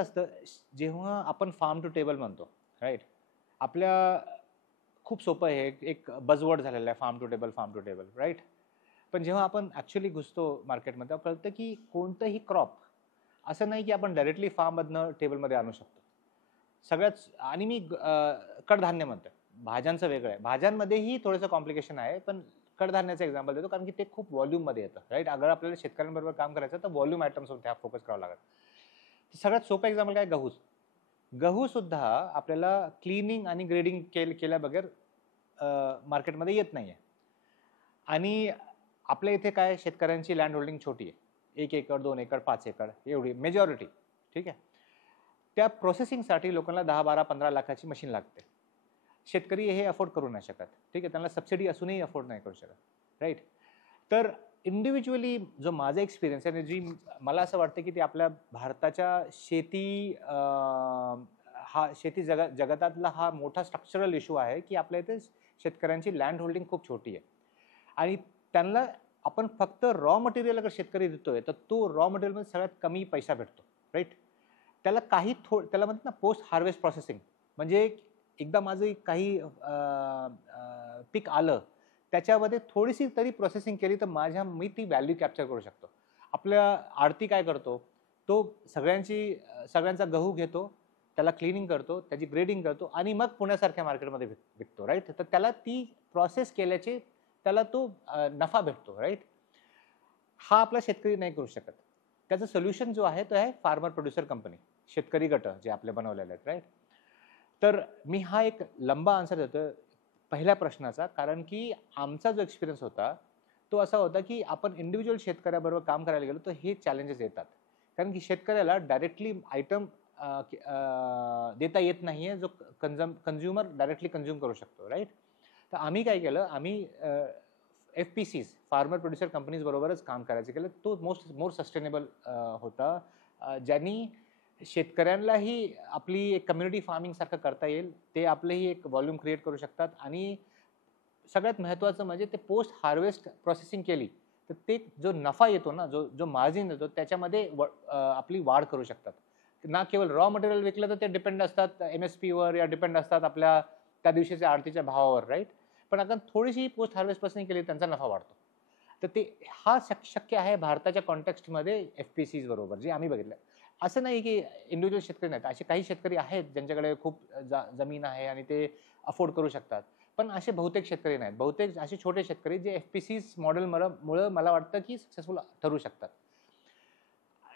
कसं असतं, जेव्हा आपण फार्म टू टेबल म्हणतो, राईट? आपल्या खूप सोपं आहे, एक बजवर्ड झालेला आहे farm to table, farm to table, right? पण जेव्हा आपण ॲक्च्युअली घुसतो मार्केटमध्ये, तेव्हा कळतं की कोणतंही क्रॉप असं नाही की आपण डायरेक्टली फार्ममधनं टेबलमध्ये आणू शकतो. सगळ्याच आणि मी कडधान्य म्हणतोय. भाज्यांचं वेगळं आहे. भाज्यांमध्येही थोडंसं कॉम्प्लिकेशन आहे, पण कडधान्याचं एक्झाम्पल देतो कारण की ते खूप व्हॉल्यूममध्ये येतं, राईट? अगर आपल्याला शेतकऱ्यांबरोबर काम करायचं तर व्हॉल्यूम आयटम्सवर त्या फोकस करावं लागेल. सगळ्यात सोपं एक्झाम्पल काय? गहू. गहू सुद्धा आपल्याला क्लिनिंग आणि ग्रेडिंग केल्या बगैर मार्केटमध्ये येत नाहीये. आणि आपल्या इथे काय, शेतकऱ्यांची लँड होल्डिंग छोटी आहे. 1 एकर, 2 एकर, 5 एकर एवढी मेजॉरिटी, ठीक आहे? त्या प्रोसेसिंगसाठी लोकांना 10, 12, 15 लाखाची मशीन लागते. शेतकरी हे अफोर्ड करू नाही शकत, ठीक आहे? त्यांना सबसिडी असूनही अफोर्ड नाही करू शकत, राईट? तर इंडिव्हिज्युअली जो माझा एक्सपिरियन्स आहे, जी मला असं वाटतं की ते आपल्या भारताच्या शेती जगतातला हा मोठा स्ट्रक्चरल इश्यू आहे की आपल्या इथे शेतकऱ्यांची लँड होल्डिंग खूप छोटी आहे आणि त्यांना आपण फक्त रॉ मटेरियल अगर शेतकरी देतोय तर तो रॉ मटेरियलमध्ये सगळ्यात कमी पैसा भेटतो, राईट? त्याला त्याला म्हणतात ना पोस्ट हार्वेस्ट प्रोसेसिंग. म्हणजे एकदा माझं काही पीक आलं, त्याच्यामध्ये थोडीशी तरी प्रोसेसिंग केली तर मी ती व्हॅल्यू कॅप्चर करू शकतो. आपल्या आडती काय करतो, तो सगळ्यांचा गहू घेतो, त्याला क्लिनिंग करतो, त्याची ग्रेडिंग करतो आणि मग पुण्यासारख्या मार्केटमध्ये विकतो, राईट? तर त्याला ती प्रोसेस केल्याचे त्याला तो नफा भेटतो, राईट? हा आपला शेतकरी नाही करू शकत. त्याचं सोल्युशन जो आहे तो आहे फार्मर प्रोड्युसर कंपनी, शेतकरी गट जे आपले बनवलेले आहेत, राईट? तर मी हा एक लंबा आन्सर देतो पहिल्या प्रश्नाचा, कारण की आमचा जो एक्सपिरियन्स होता तो असा होता की आपण इंडिव्हिज्युअल शेतकऱ्याबरोबर काम करायला गेलो तर हे चॅलेंजेस येतात. कारण की शेतकऱ्याला डायरेक्टली आयटम देता येत नाहीये जो कंझ्युमर डायरेक्टली कंझ्युम करू शकतो, राईट? तर आम्ही काय केलं, आम्ही FPCs, फार्मर प्रोड्युसर कंपनीज बरोबरच काम करायचं केलं. तो मोर सस्टेनेबल होता, ज्यांनी शेतकऱ्यांनाही आपली एक कम्युनिटी फार्मिंग सारखं करता येईल, ते आपलेही एक व्हॉल्यूम क्रिएट करू शकतात आणि सगळ्यात महत्त्वाचं म्हणजे ते पोस्ट हार्वेस्ट प्रोसेसिंग केली तर ते जो नफा येतो ना, जो मार्जिन येतो त्याच्यामध्ये आपली वाढ करू शकतात. ना केवळ रॉ मटेरियल विकलं तर ते डिपेंड असतात MSP वर या डिपेंड असतात आपल्या त्या दिवशीच्या आडतीच्या भावावर, राईट? पण आपण थोडीशी पोस्ट हार्वेस्ट प्रोसेसिंग केली त्यांचा नफा वाढतो. तर ते हा शक्य आहे भारताच्या कॉन्टेक्स्टमध्ये FPCs बरोबर जे आम्ही बघितलं. असं नाही की इंडिव्हिज्युअल शेतकरी नाहीत, असे काही शेतकरी आहेत ज्यांच्याकडे खूप जमीन आहे आणि ते अफोर्ड करू शकतात, पण असे बहुतेक शेतकरी नाहीत. बहुतेक असे छोटे शेतकरी जे FPCs मॉडेलमुळे मला वाटतं की सक्सेसफुल ठरू शकतात.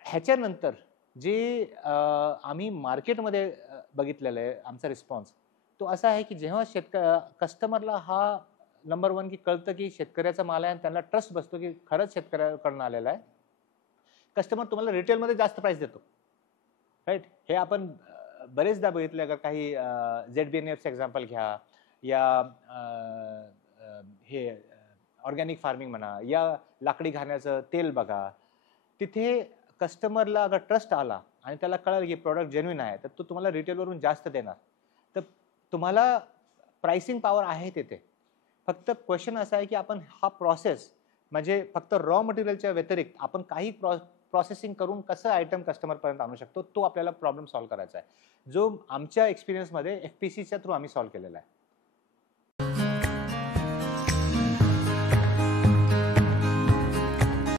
ह्याच्यानंतर जे आम्ही मार्केटमध्ये बघितलेलं आहे आमचा रिस्पॉन्स, तो असा आहे की जेव्हा कस्टमरला हा नंबर 1 की कळतं की शेतकऱ्याचा माल आहे आणि त्यांना ट्रस्ट बसतो की खरंच शेतकऱ्याकडून आलेला आहे. कस्टमर तुम्हाला रिटेलमध्ये जास्त प्राइस देतो, राईट? हे आपण बरेचदा बघितले. अगर काही ZBNFचं एक्झाम्पल घ्या या हे ऑर्गॅनिक फार्मिंग म्हणा या लाकडी घाण्याचं तेल बघा, तिथे कस्टमरला अगर ट्रस्ट आला आणि त्याला कळलं की प्रॉडक्ट जेन्युइन आहे तर तो तुम्हाला रिटेलवरून जास्त देणार. तर तुम्हाला प्राइसिंग पॉवर आहे तिथे. फक्त क्वेश्चन असा आहे की आपण हा प्रोसेस म्हणजे फक्त रॉ मटेरियलच्या व्यतिरिक्त आपण काही प्रोसेसिंग करून कसं आयटम कस्टमरपर्यंत आणू शकतो, तो आपल्याला प्रॉब्लेम सॉल्व्ह करायचा आहे, जो आमच्या एक्सपिरियन्समध्ये FPCच्या थ्रू आम्ही सॉल्व्ह केलेला आहे.